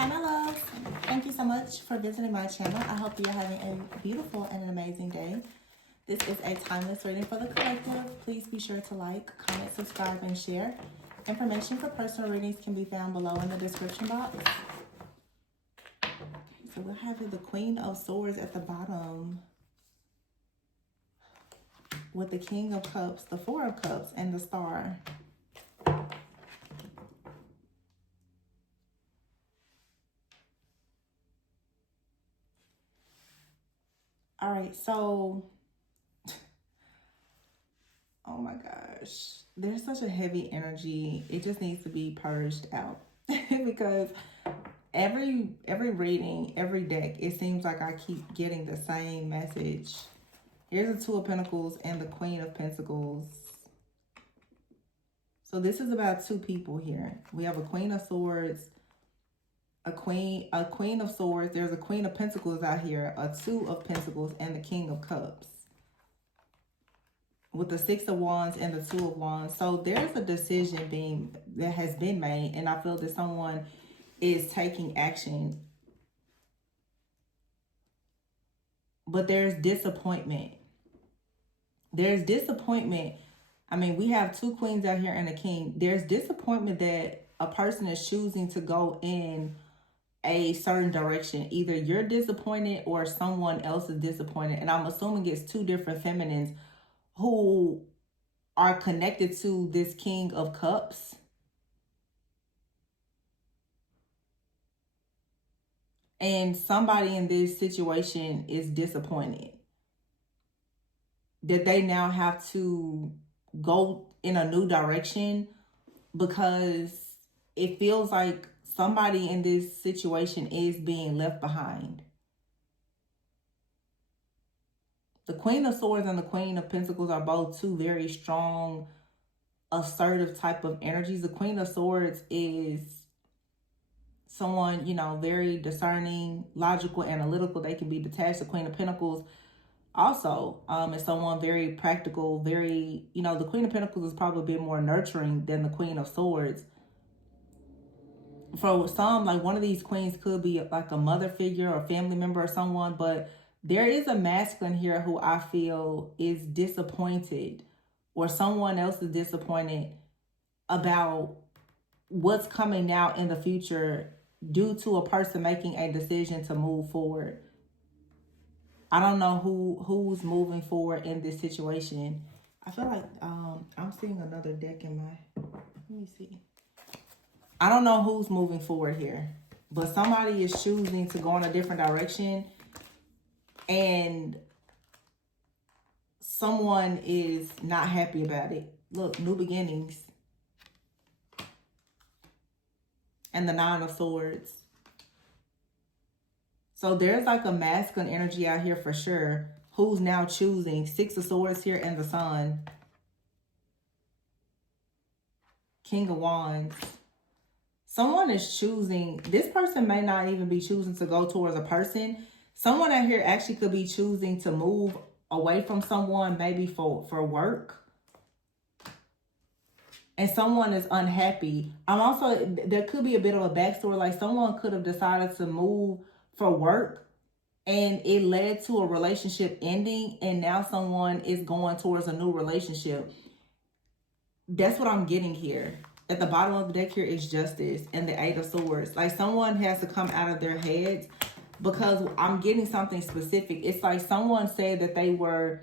Hi, my loves. Thank you so much for visiting my channel. I hope you're having a beautiful and an amazing day. This is a timeless reading for the collective. Please be sure to like, comment, subscribe, and share. Information for personal readings can be found below in the description box. Okay, so we'll have the Queen of Swords at the bottom with the King of Cups, the Four of Cups, and the Star. All right, so, oh my gosh, there's such a heavy energy. It just needs to be purged out because every reading, every deck, it seems like I keep getting the same message. Here's the Two of Pentacles and the Queen of Pentacles. So this is about two people here. We have a Queen of Swords, a Queen of Swords. There's a Queen of Pentacles out here, a Two of Pentacles, and the King of Cups, with the Six of Wands and the Two of Wands. So there's a decision that has been made, and I feel that someone is taking action. But there's disappointment. There's disappointment. I mean, we have two queens out here and a king. There's disappointment that a person is choosing to go in a certain direction. Either you're disappointed or someone else is disappointed. And I'm assuming it's two different feminines who are connected to this King of Cups. And somebody in this situation is disappointed that they now have to go in a new direction, because it feels like somebody in this situation is being left behind. The Queen of Swords and the Queen of Pentacles are both two very strong, assertive type of energies. The Queen of Swords is someone, you know, very discerning, logical, analytical. They can be detached. The Queen of Pentacles also is someone very practical, very, you know, the Queen of Pentacles is probably a bit more nurturing than the Queen of Swords. For some, like, one of these queens could be like a mother figure or family member or someone, but there is a masculine here who I feel is disappointed, or someone else is disappointed about what's coming now in the future due to a person making a decision to move forward. I don't know who's moving forward in this situation. I feel like I'm seeing another deck in my, let me see. I don't know who's moving forward here, but somebody is choosing to go in a different direction, and someone is not happy about it. Look, new beginnings. And the Nine of Swords. So there's like a masculine energy out here for sure, who's now choosing. Six of Swords here and the Sun. King of Wands. Someone is choosing. This person may not even be choosing to go towards a person. Someone out here actually could be choosing to move away from someone, maybe for work. And someone is unhappy. There could be a bit of a backstory. Like, someone could have decided to move for work and it led to a relationship ending, and now someone is going towards a new relationship. That's what I'm getting here. At the bottom of the deck here is Justice and the Eight of Swords. Like, someone has to come out of their heads, because I'm getting something specific. It's like someone said that they were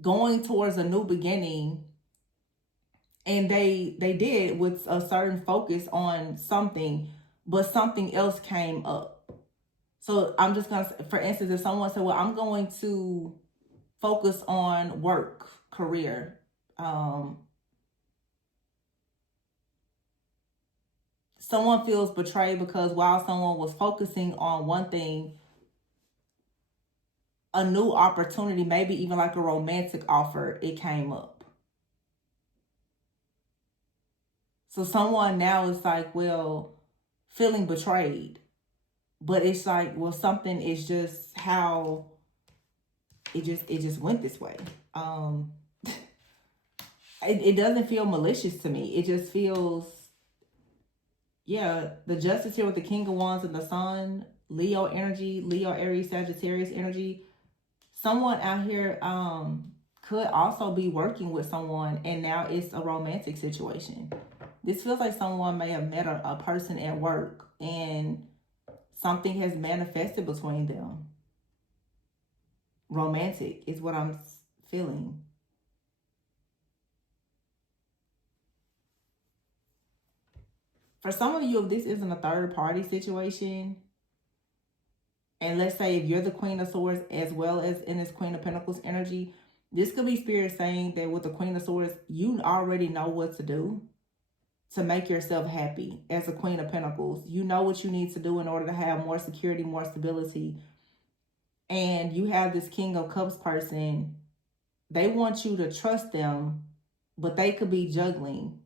going towards a new beginning, and they did with a certain focus on something, but something else came up. So I'm just going to, for instance, if someone said, well, I'm going to focus on work, career, someone feels betrayed because while someone was focusing on one thing, a new opportunity, maybe even like a romantic offer, it came up. So someone now is like, well, feeling betrayed. But it's like, well, something is just how it just went this way. It doesn't feel malicious to me. It just feels, Yeah, the Justice here with the King of Wands and the Sun, Leo energy, Leo, Aries, Sagittarius energy. Someone out here could also be working with someone, and now it's a romantic situation. This feels like someone may have met a person at work, and something has manifested between them. Romantic is what I'm feeling. For some of you, if this isn't a third party situation, and let's say if you're the Queen of Swords as well as in this Queen of Pentacles energy, this could be Spirit saying that with the Queen of Swords, you already know what to do to make yourself happy as a Queen of Pentacles. You know what you need to do in order to have more security, more stability. And you have this King of Cups person. They want you to trust them, but they could be juggling.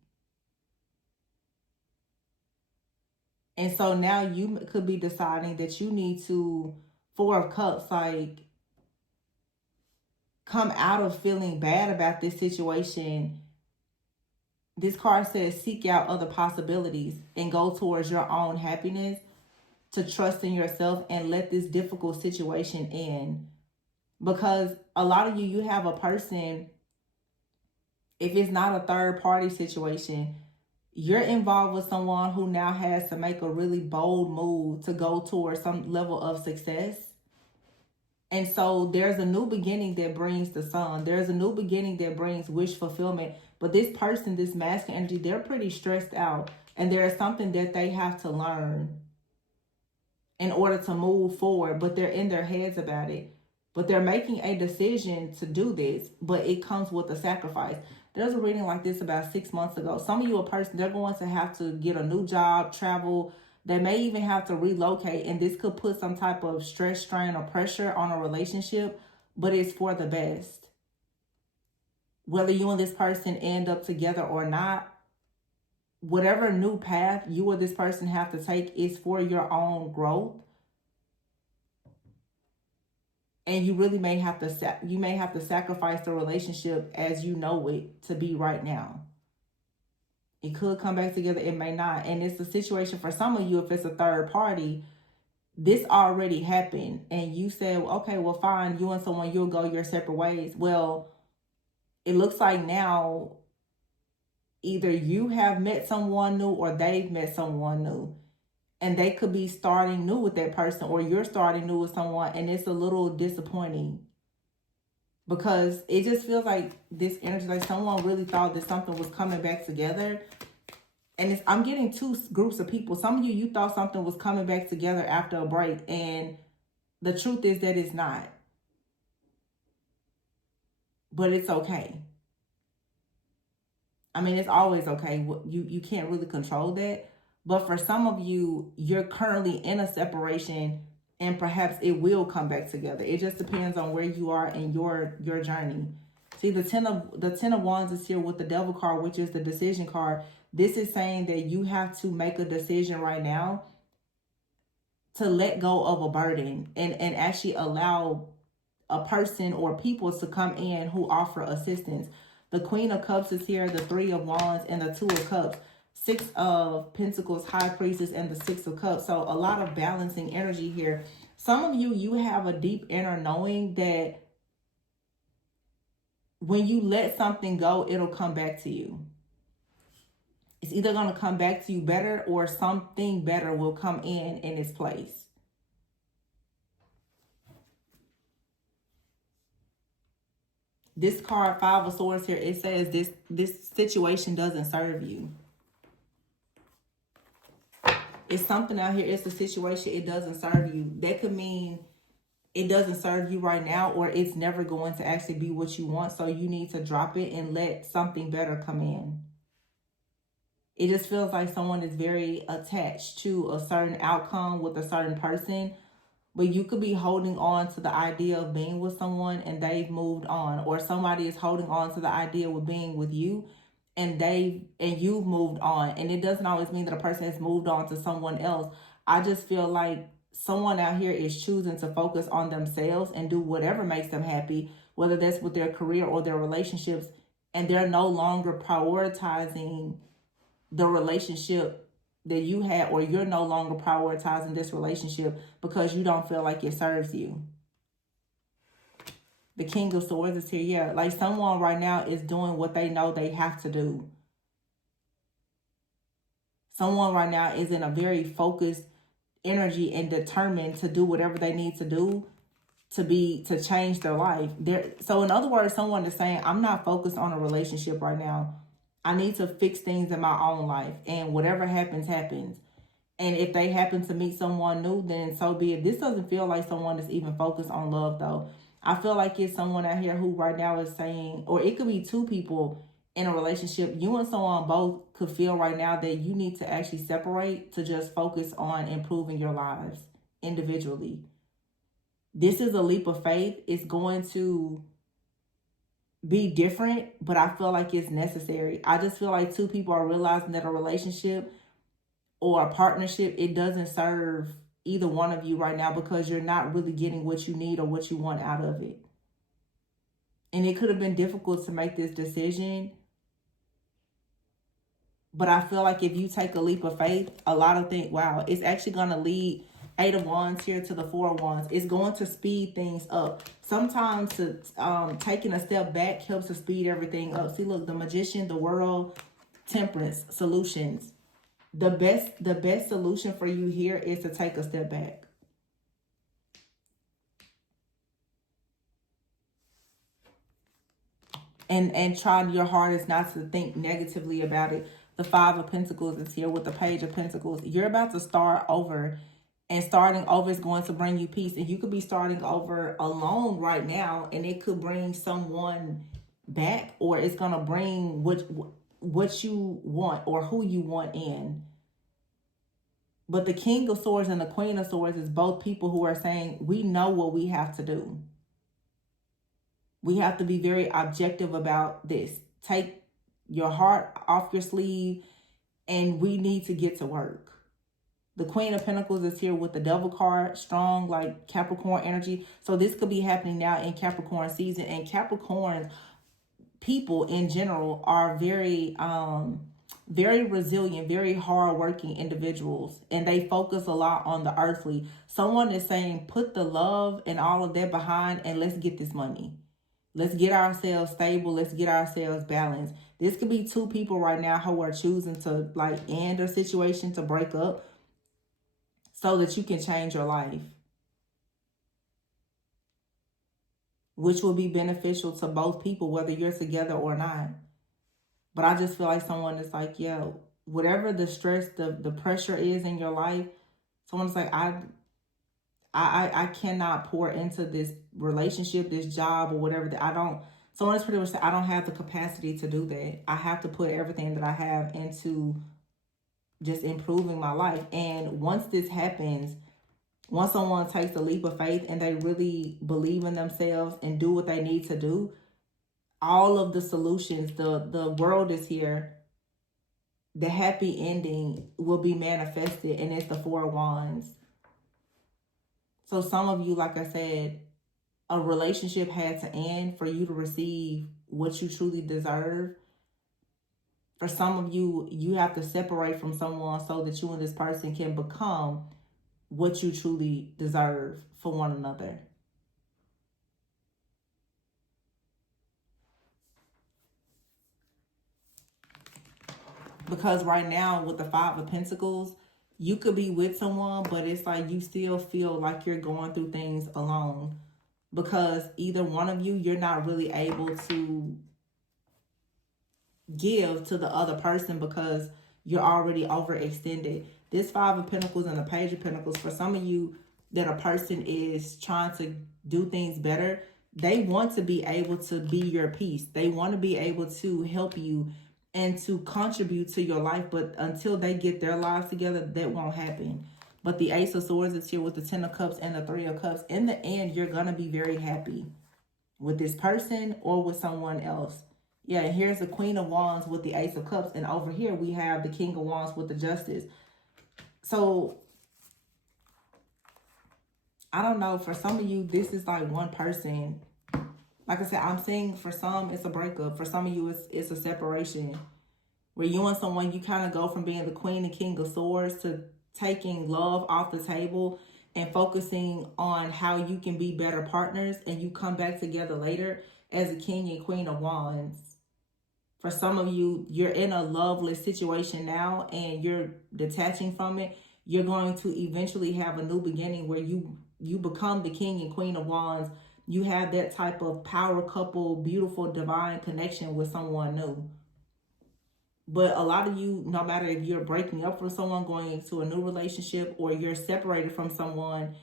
And so now you could be deciding that you need to, Four of Cups, like, come out of feeling bad about this situation. This card says seek out other possibilities and go towards your own happiness, to trust in yourself and let this difficult situation end. Because a lot of you have a person, if it's not a third party situation, you're involved with someone who now has to make a really bold move to go towards some level of success. And so there's a new beginning that brings the sun. There's a new beginning that brings wish fulfillment. But this person, this masculine energy, they're pretty stressed out. And there is something that they have to learn in order to move forward. But they're in their heads about it. But they're making a decision to do this. But it comes with a sacrifice. There's a reading like this about 6 months ago. Some of you, a person, they're going to have to get a new job, travel. They may even have to relocate, and this could put some type of stress, strain, or pressure on a relationship, but it's for the best. Whether you and this person end up together or not, whatever new path you or this person have to take is for your own growth. And you really may have to sacrifice the relationship as you know it to be right now. It could come back together, it may not. And it's a situation for some of you, if it's a third party, this already happened. And you said, okay, well, fine, you and someone, you'll go your separate ways. Well, it looks like now either you have met someone new or they've met someone new. And they could be starting new with that person, or you're starting new with someone, and it's a little disappointing. Because it just feels like this energy, like someone really thought that something was coming back together. And I'm getting two groups of people. Some of you thought something was coming back together after a break. And the truth is that it's not. But it's okay. I mean, it's always okay. You can't really control that. But for some of you, you're currently in a separation, and perhaps it will come back together. It just depends on where you are in your journey. See, the Ten of Wands is here with the Devil card, which is the decision card. This is saying that you have to make a decision right now to let go of a burden and actually allow a person or people to come in who offer assistance. The Queen of Cups is here, the Three of Wands, and the Two of Cups. Six of Pentacles, High Priestess, and the Six of Cups. So a lot of balancing energy here. Some of you have a deep inner knowing that when you let something go, it'll come back to you. It's either going to come back to you better, or something better will come in its place. This card, Five of Swords here, it says this situation doesn't serve you. It's something out here, it's a situation, it doesn't serve you. That could mean it doesn't serve you right now, or it's never going to actually be what you want. So you need to drop it and let something better come in. It just feels like someone is very attached to a certain outcome with a certain person. But you could be holding on to the idea of being with someone and they've moved on. Or somebody is holding on to the idea of being with you and you've moved on. And it doesn't always mean that a person has moved on to someone else. I just feel like someone out here is choosing to focus on themselves and do whatever makes them happy, whether that's with their career or their relationships. And they're no longer prioritizing the relationship that you had, or you're no longer prioritizing this relationship because you don't feel like it serves you. The King of Swords is here. Yeah, like someone right now is doing what they know they have to do. Someone right now is in a very focused energy and determined to do whatever they need to do to change their life. So in other words, someone is saying, I'm not focused on a relationship right now. I need to fix things in my own life, and whatever happens, happens. And if they happen to meet someone new, then so be it. This doesn't feel like someone is even focused on love, though. I feel like it's someone out here who right now is saying, or it could be two people in a relationship. You and someone both could feel right now that you need to actually separate to just focus on improving your lives individually. This is a leap of faith. It's going to be different, but I feel like it's necessary. I just feel like two people are realizing that a relationship or a partnership, it doesn't serve either one of you right now because you're not really getting what you need or what you want out of it. And it could have been difficult to make this decision, but I feel like if you take a leap of faith, a lot of things, wow, it's actually going to lead 8 of Wands here to the 4 of Wands. It's going to speed things up. Sometimes taking a step back helps to speed everything up. See, look, the Magician, the World, Temperance, Solutions. The best solution for you here is to take a step back. And try your hardest not to think negatively about it. The 5 of Pentacles is here with the Page of Pentacles. You're about to start over, and starting over is going to bring you peace. And you could be starting over alone right now, and it could bring someone back, or it's going to bring what you want or who you want in. But the King of Swords and the Queen of Swords is both people who are saying, we know what we have to do. We have to be very objective about this. Take your heart off your sleeve, and we need to get to work. The Queen of Pentacles is here with the Devil card, strong, like Capricorn energy. So this could be happening now in Capricorn season. And Capricorn people in general are very resilient, very hardworking individuals, and they focus a lot on the earthly. Someone is saying, put the love and all of that behind, and let's get this money. Let's get ourselves stable. Let's get ourselves balanced. This could be two people right now who are choosing to like end a situation, to break up, so that you can change your life, which will be beneficial to both people, whether you're together or not. But I just feel like someone is like, yo, whatever the stress, the pressure is in your life, someone's like, I cannot pour into this relationship, this job, or whatever that someone is pretty much saying, I don't have the capacity to do that. I have to put everything that I have into just improving my life. And once this happens, once someone takes a leap of faith and they really believe in themselves and do what they need to do, all of the solutions, the world is here. The happy ending will be manifested, and it's the 4 of Wands. So some of you, like I said, a relationship had to end for you to receive what you truly deserve. For some of you, you have to separate from someone so that you and this person can become what you truly deserve for one another. Because right now with the 5 of Pentacles, you could be with someone, but it's like you still feel like you're going through things alone. Because either one of you, you're not really able to give to the other person because you're already overextended. This 5 of Pentacles and the Page of Pentacles, for some of you that a person is trying to do things better, they want to be able to be your peace. They want to be able to help you and to contribute to your life. But until they get their lives together, that won't happen. But the Ace of Swords is here with the 10 of Cups and the 3 of Cups. In the end, you're going to be very happy with this person or with someone else. Yeah, and here's the Queen of Wands with the Ace of Cups. And over here, we have the King of Wands with the Justice. So, I don't know. For some of you, this is like one person. Like I said, I'm saying for some, it's a breakup. For some of you, it's a separation. where you and someone, you kind of go from being the queen and king of swords to taking love off the table and focusing on how you can be better partners, and you come back together later as a king and queen of wands. For some of you, you're in a loveless situation now and you're detaching from it. You're going to eventually have a new beginning where you become the king and queen of wands. You have that type of power couple, beautiful, divine connection with someone new. But a lot of you, no matter if you're breaking up from someone, going into a new relationship, or you're separated from someone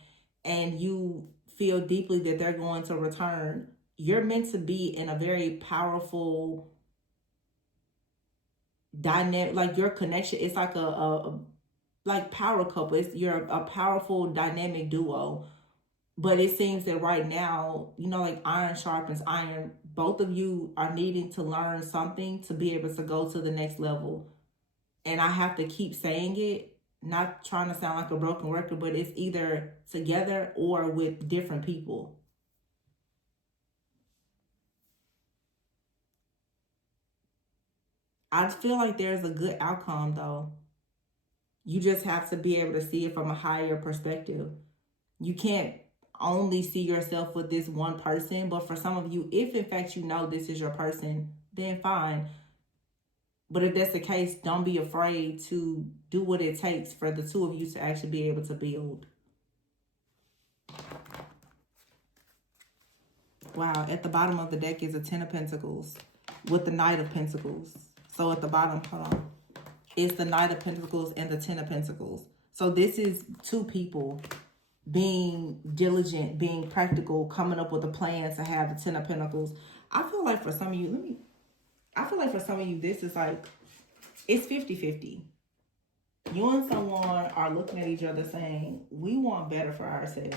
and you feel deeply that they're going to return, you're meant to be in a very powerful dynamic, like your connection. It's like a like power couple. You're a powerful dynamic duo. But it seems that right now, you know, like iron sharpens iron. Both of you are needing to learn something to be able to go to the next level. And I have to keep saying it, not trying to sound like a broken record, but it's either together or with different people. I feel like there's a good outcome though. You just have to be able to see it from a higher perspective. You can't only see yourself with this one person, but for some of you, if in fact you know this is your person, then fine. But if that's the case, don't be afraid to do what it takes for the two of you to actually be able to build. Wow, at the bottom of the deck is a Ten of Pentacles with the Knight of Pentacles. So at the bottom, hold on, it's the Knight of Pentacles and the Ten of Pentacles. So this is two people being diligent, being practical, coming up with a plan to have the Ten of Pentacles. I feel like for some of you, this is like, it's 50-50. You and someone are looking at each other saying, we want better for ourselves.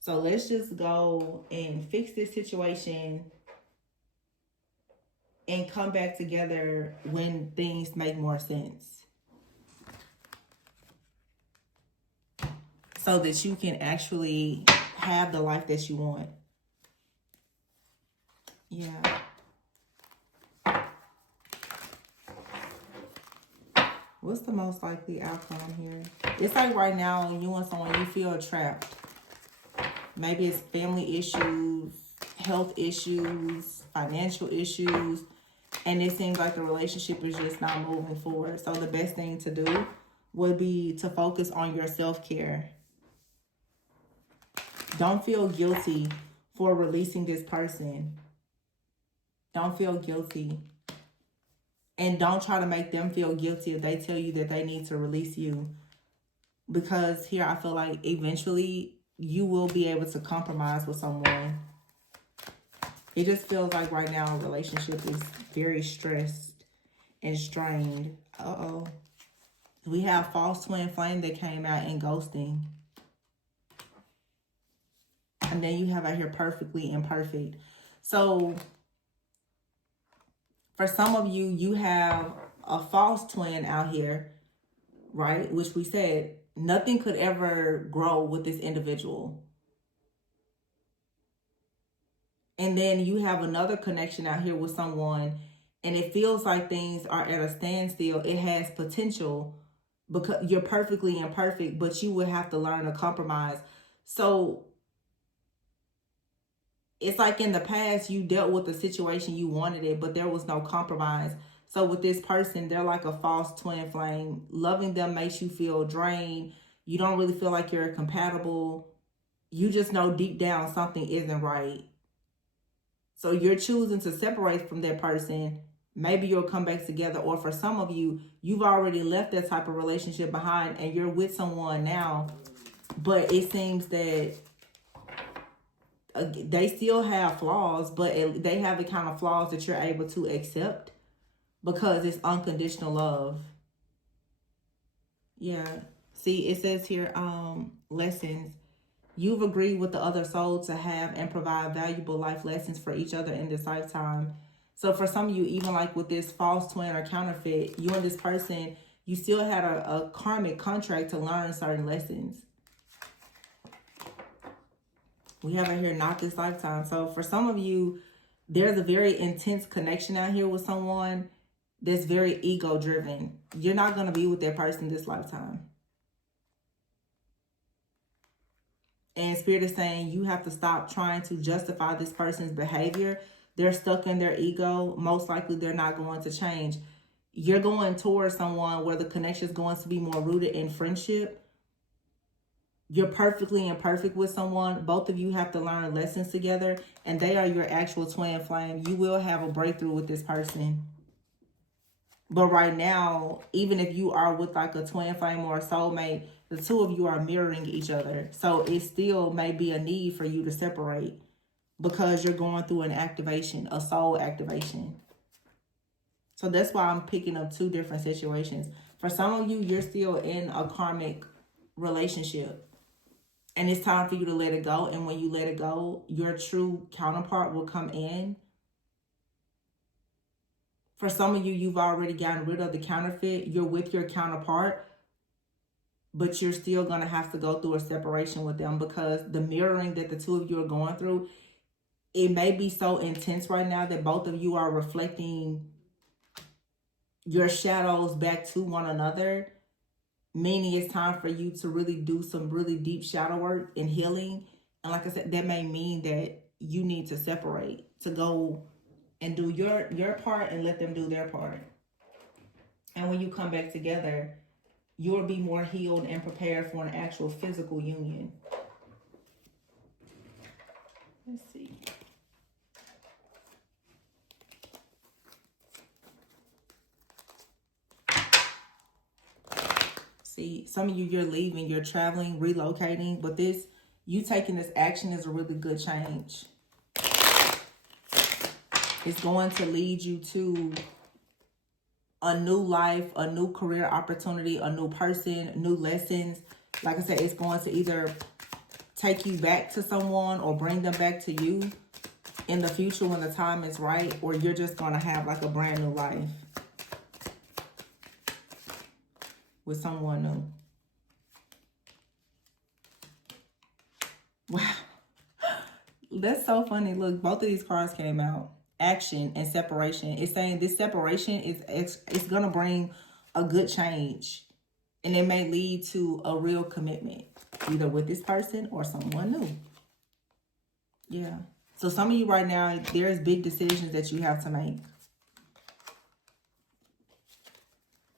So let's just go and fix this situation and come back together when things make more sense, so that you can actually have the life that you want. Yeah. What's the most likely outcome here? It's like right now, you and someone, you feel trapped. Maybe it's family issues, health issues, financial issues, and it seems like the relationship is just not moving forward. So the best thing to do would be to focus on your self-care. Don't feel guilty for releasing this person. Don't feel guilty. And don't try to make them feel guilty if they tell you that they need to release you. Because here I feel like eventually you will be able to compromise with someone. It just feels like right now a relationship is very stressed and strained. Uh-oh. We have false twin flame that came out in ghosting. And then you have out here perfectly imperfect. So for some of you, you have a false twin out here, right? Which we said, nothing could ever grow with this individual. And then you have another connection out here with someone, and it feels like things are at a standstill. It has potential because you're perfectly imperfect, but you would have to learn to compromise. So it's like in the past, you dealt with the situation, you wanted it, but there was no compromise. So with this person, they're like a false twin flame. Loving them makes you feel drained. You don't really feel like you're compatible. You just know deep down something isn't right. So you're choosing to separate from that person. Maybe you'll come back together. Or for some of you, you've already left that type of relationship behind and you're with someone now. But it seems that they still have flaws, but they have the kind of flaws that you're able to accept because it's unconditional love. Yeah. See, it says here, lessons. You've agreed with the other soul to have and provide valuable life lessons for each other in this lifetime. So for some of you, even like with this false twin or counterfeit, you and this person, you still had a karmic contract to learn certain lessons. We have it here, not this lifetime. So for some of you, there's a very intense connection out here with someone that's very ego driven. You're not going to be with that person this lifetime. And Spirit is saying you have to stop trying to justify this person's behavior. They're stuck in their ego. Most likely they're not going to change. You're going towards someone where the connection is going to be more rooted in friendship. You're perfectly imperfect with someone. Both of you have to learn lessons together, and they are your actual twin flame. You will have a breakthrough with this person. But right now, even if you are with like a twin flame or a soulmate, the two of you are mirroring each other. So it still may be a need for you to separate because you're going through an activation, a soul activation. So that's why I'm picking up two different situations. For some of you, you're still in a karmic relationship. And it's time for you to let it go. And when you let it go, your true counterpart will come in. For some of you, you've already gotten rid of the counterfeit. You're with your counterpart, but you're still going to have to go through a separation with them because the mirroring that the two of you are going through, it may be so intense right now that both of you are reflecting your shadows back to one another, meaning it's time for you to really do some really deep shadow work and healing. And like I said, that may mean that you need to separate, to go and do your part and let them do their part. And when you come back together, you'll be more healed and prepared for an actual physical union. Let's see. See, some of you, you're leaving, you're traveling, relocating, but this, you taking this action is a really good change. It's going to lead you to a new life, a new career opportunity, a new person, new lessons. Like I said, it's going to either take you back to someone or bring them back to you in the future when the time is right, or you're just going to have like a brand new life with someone new. Wow. That's so funny. Look, both of these cards came out. Action and separation. It's saying this separation it's going to bring a good change. And it may lead to a real commitment, either with this person or someone new. Yeah. So some of you right now, there's big decisions that you have to make.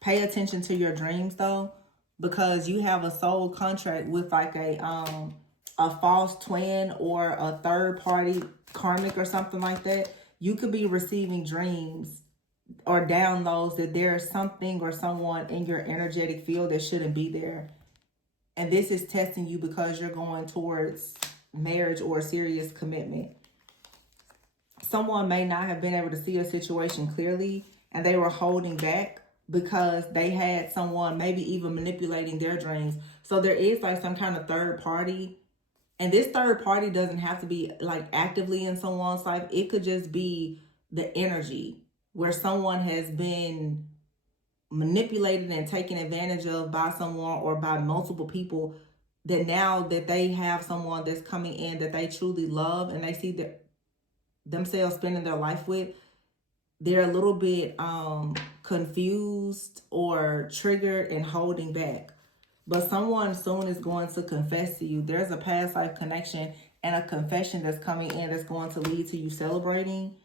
Pay attention to your dreams though, because you have a soul contract with like a false twin or a third party karmic or something like that. You could be receiving dreams or downloads that there's something or someone in your energetic field that shouldn't be there. And this is testing you because you're going towards marriage or a serious commitment. Someone may not have been able to see a situation clearly and they were holding back because they had someone maybe even manipulating their dreams. So there is like some kind of third party. And this third party doesn't have to be like actively in someone's life. It could just be the energy where someone has been manipulated and taken advantage of by someone or by multiple people, that now that they have someone that's coming in that they truly love and they see that themselves spending their life with, they're a little bit confused or triggered and holding back. But someone soon is going to confess to you. There's a past life connection and a confession that's coming in that's going to lead to you celebrating.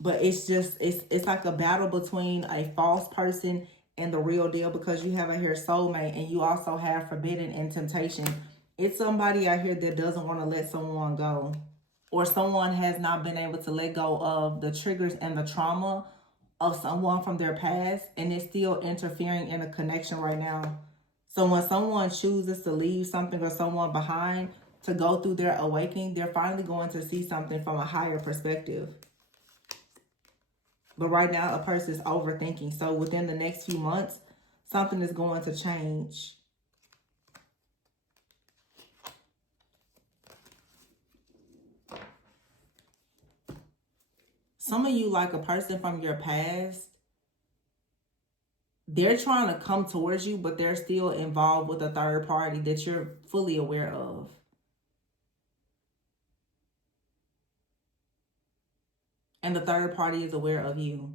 But it's just, it's like a battle between a false person and the real deal, because you have a here soulmate and you also have forbidden and temptation. It's somebody out here that doesn't want to let someone go, or someone has not been able to let go of the triggers and the trauma of someone from their past, and it's still interfering in a connection right now. So when someone chooses to leave something or someone behind to go through their awakening, they're finally going to see something from a higher perspective. But right now, a person is overthinking. So within the next few months, something is going to change. Some of you, like a person from your past, they're trying to come towards you, but they're still involved with a third party that you're fully aware of. and the third party is aware of you.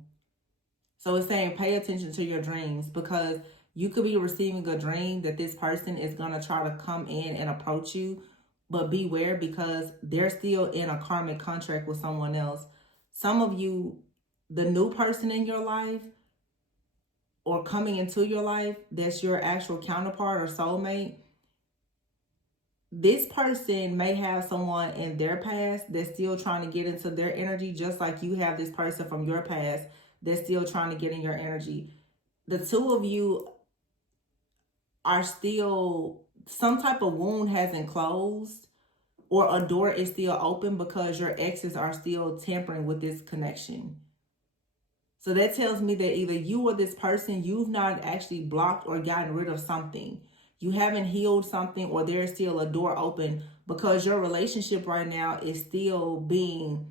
So it's saying pay attention to your dreams, because you could be receiving a dream that this person is going to try to come in and approach you, but beware, because they're still in a karmic contract with someone else. Some of you, the new person in your life or coming into your life, that's your actual counterpart or soulmate, this person may have someone in their past that's still trying to get into their energy, just like you have this person from your past that's still trying to get in your energy. The two of you are still, some type of wound hasn't closed, or a door is still open, because your exes are still tampering with this connection. So that tells me that either you or this person, you've not actually blocked or gotten rid of something. You haven't healed something, or there's still a door open, because your relationship right now is still being,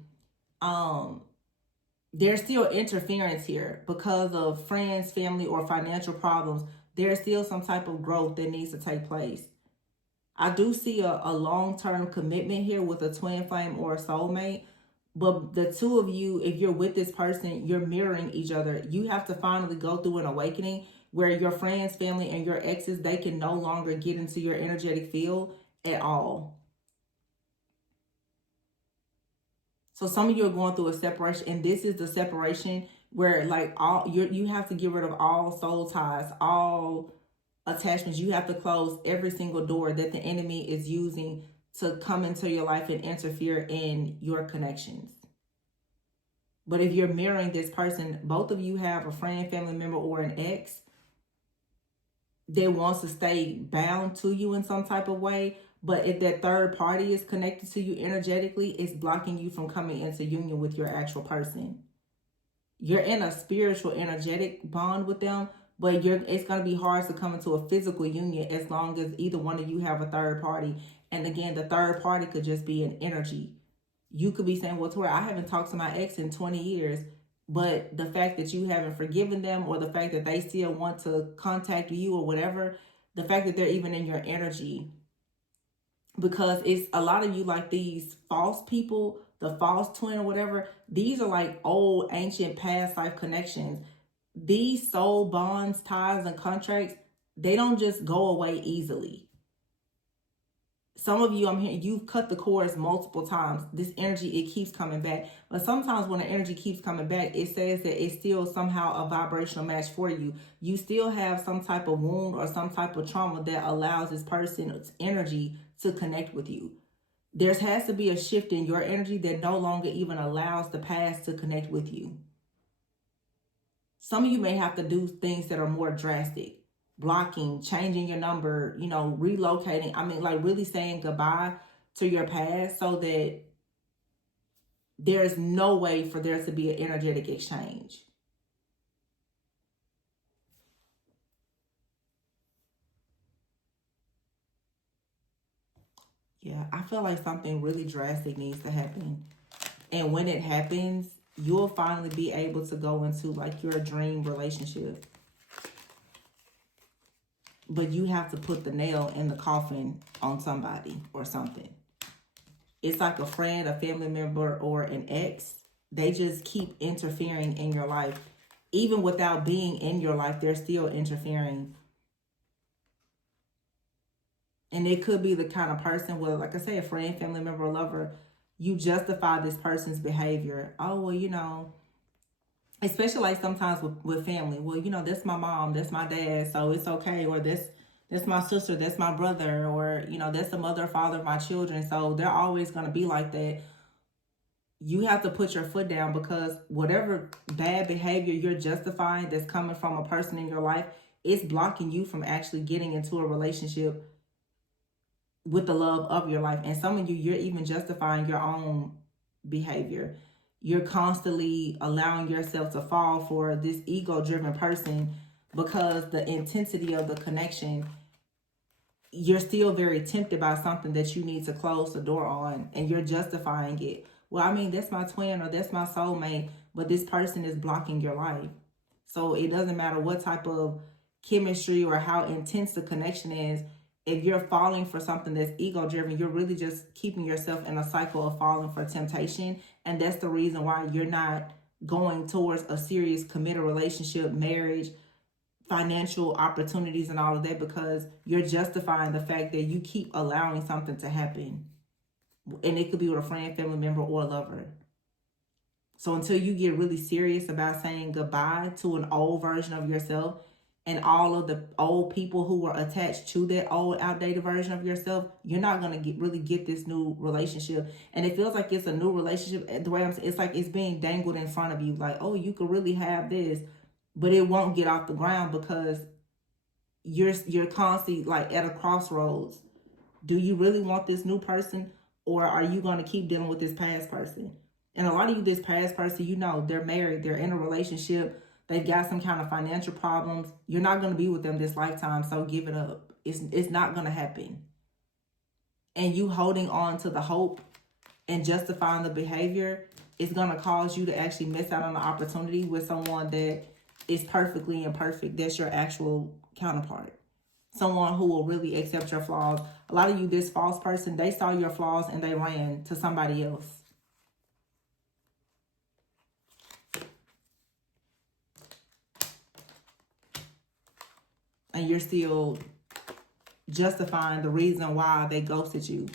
there's still interference here because of friends, family, or financial problems. There's still some type of growth that needs to take place. I do see a long-term commitment here with a twin flame or a soulmate. But the two of you, if you're with this person, you're mirroring each other. You have to finally go through an awakening where your friends, family, and your exes, they can no longer get into your energetic field at all. So some of you are going through a separation, and this is the separation where like you have to get rid of all soul ties, all attachments. You have to close every single door that the enemy is using to come into your life and interfere in your connections. But if you're mirroring this person, both of you have a friend, family member, or an ex that wants to stay bound to you in some type of way. But if that third party is connected to you energetically, it's blocking you from coming into union with your actual person. You're in a spiritual, energetic bond with them, but it's going to be hard to come into a physical union as long as either one of you have a third party. And again, the third party could just be an energy. You could be saying, well, Tori, I haven't talked to my ex in 20 years. But the fact that you haven't forgiven them, or the fact that they still want to contact you or whatever, the fact that they're even in your energy, because it's a lot of you like these false people, the false twin or whatever. These are like old, ancient, past life connections. These soul bonds, ties, and contracts, they don't just go away easily. Some of you, I'm hearing, you've cut the cords multiple times. This energy, it keeps coming back. But sometimes when the energy keeps coming back, it says that it's still somehow a vibrational match for you. You still have some type of wound or some type of trauma that allows this person's energy to connect with you. There has to be a shift in your energy that no longer even allows the past to connect with you. Some of you may have to do things that are more drastic. Blocking, changing your number, relocating. I mean, like really saying goodbye to your past so that there's no way for there to be an energetic exchange. Yeah, I feel like something really drastic needs to happen. And when it happens, you'll finally be able to go into like your dream relationship. But you have to put the nail in the coffin on somebody or something. It's like a friend, a family member, or an ex. They just keep interfering in your life. Even without being in your life, they're still interfering. And it could be the kind of person where, like I say, a friend, family member, or lover, you justify this person's behavior. Oh, well, especially like sometimes with family. Well, that's my mom, that's my dad, so it's okay. Or that's my sister, that's my brother, or, that's the mother or father of my children. So they're always going to be like that. You have to put your foot down, because whatever bad behavior you're justifying that's coming from a person in your life, it's blocking you from actually getting into a relationship with the love of your life. And some of you, you're even justifying your own behavior. You're constantly allowing yourself to fall for this ego-driven person, because the intensity of the connection, you're still very tempted by something that you need to close the door on, and you're justifying it. Well, I mean, that's my twin or that's my soulmate, but this person is blocking your life. So it doesn't matter what type of chemistry or how intense the connection is. if you're falling for something that's ego-driven, you're really just keeping yourself in a cycle of falling for temptation. And that's the reason why you're not going towards a serious committed relationship, marriage, financial opportunities and all of that, because you're justifying the fact that you keep allowing something to happen. And it could be with a friend, family member, or a lover. So until you get really serious about saying goodbye to an old version of yourself and all of the old people who were attached to that old outdated version of yourself, you're not going to really get this new relationship. And it feels like it's a new relationship. The way I'm saying, it's like it's being dangled in front of you. Like, oh, you could really have this, but it won't get off the ground because you're constantly like at a crossroads. Do you really want this new person, or are you going to keep dealing with this past person? And a lot of you, this past person, you know, they're married, they're in a relationship, they've got some kind of financial problems. You're not going to be with them this lifetime, so give it up. It's not going to happen. And you holding on to the hope and justifying the behavior is going to cause you to actually miss out on the opportunity with someone that is perfectly imperfect. That's your actual counterpart. Someone who will really accept your flaws. A lot of you, this false person, they saw your flaws and they ran to somebody else. And you're still justifying the reason why they ghosted you.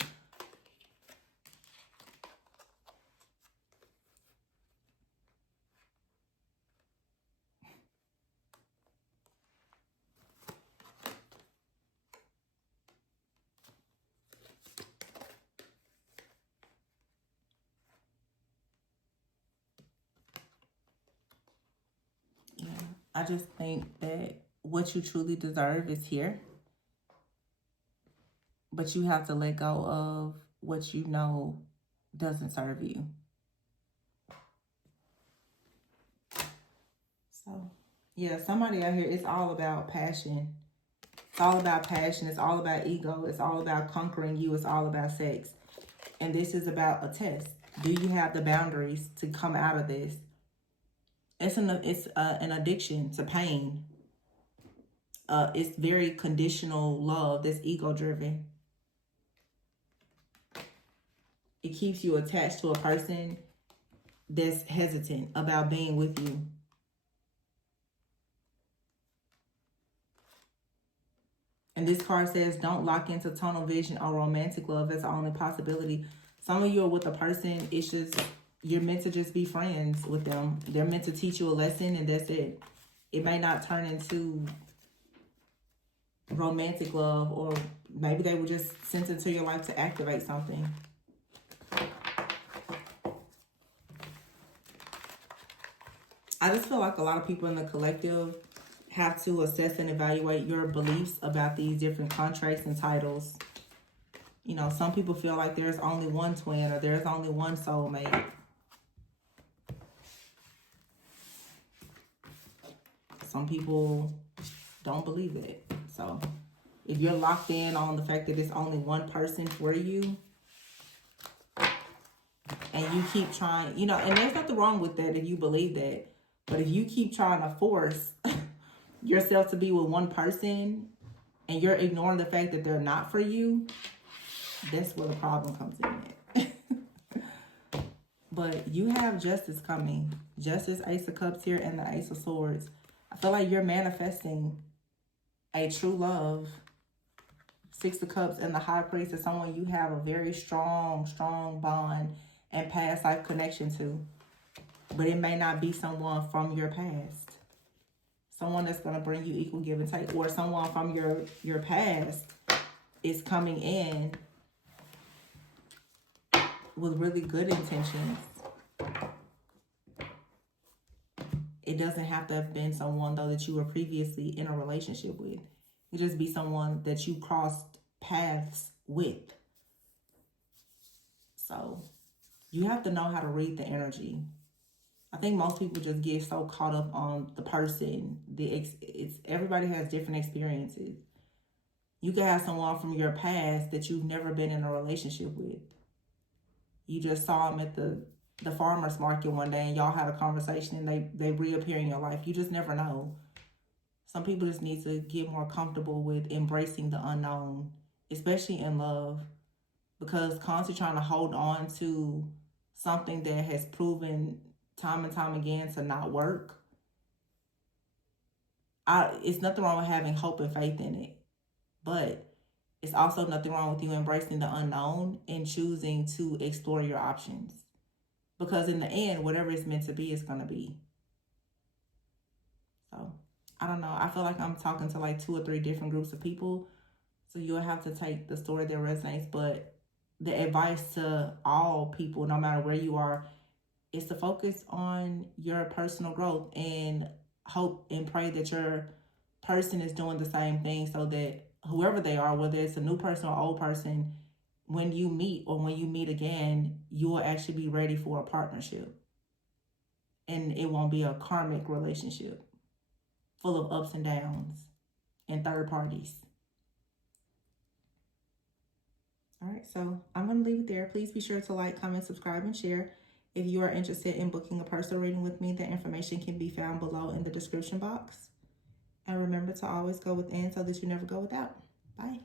Yeah, I just think that what you truly deserve is here. But you have to let go of what you know doesn't serve you. So, yeah, somebody out here, it's all about passion. It's all about passion. It's all about ego. It's all about conquering you. It's all about sex. And this is about a test. Do you have the boundaries to come out of this? It's an addiction to pain. It's very conditional love that's ego-driven. It keeps you attached to a person that's hesitant about being with you. And this card says, don't lock into tunnel vision or romantic love as the only possibility. Some of you are with a person, it's just, you're meant to just be friends with them. They're meant to teach you a lesson and that's it. It may not turn into romantic love, or maybe they were just sent into your life to activate something. I just feel like a lot of people in the collective have to assess and evaluate your beliefs about these different contracts and titles. You know, some people feel like there's only one twin or there's only one soulmate. Some people don't believe it. So if you're locked in on the fact that it's only one person for you, and you keep trying, you know, and there's nothing wrong with that if you believe that. But if you keep trying to force yourself to be with one person and you're ignoring the fact that they're not for you, that's where the problem comes in at. But you have justice coming. Justice, Ace of Cups here, and the Ace of Swords. I feel like you're manifesting a true love. Six of Cups and the High Priest is someone you have a very strong bond and past life connection to. But it may not be someone from your past. Someone that's going to bring you equal give and take. Or someone from your past is coming in with really good intentions. It doesn't have to have been someone, though, that you were previously in a relationship with. It just be someone that you crossed paths with. So you have to know how to read the energy. I think most people just get so caught up on the person. Everybody has different experiences. You could have someone from your past that you've never been in a relationship with. You just saw them at the farmer's market one day and y'all had a conversation and they reappear in your life. You just never know. Some people just need to get more comfortable with embracing the unknown especially in love, because constantly trying to hold on to something that has proven time and time again to not work. It's nothing wrong with having hope and faith in it, but it's also nothing wrong with you embracing the unknown and choosing to explore your options. Because in the end, whatever it's meant to be is going to be. So, I don't know. I feel like I'm talking to like 2 or 3 different groups of people. So you'll have to take the story that resonates. But the advice to all people, no matter where you are, is to focus on your personal growth and hope and pray that your person is doing the same thing, so that whoever they are, whether it's a new person or old person, when you meet or when you meet again, you will actually be ready for a partnership. And it won't be a karmic relationship full of ups and downs and third parties. All right, so I'm going to leave it there. Please be sure to like, comment, subscribe, and share. If you are interested in booking a personal reading with me, the information can be found below in the description box. And remember to always go within so that you never go without. Bye.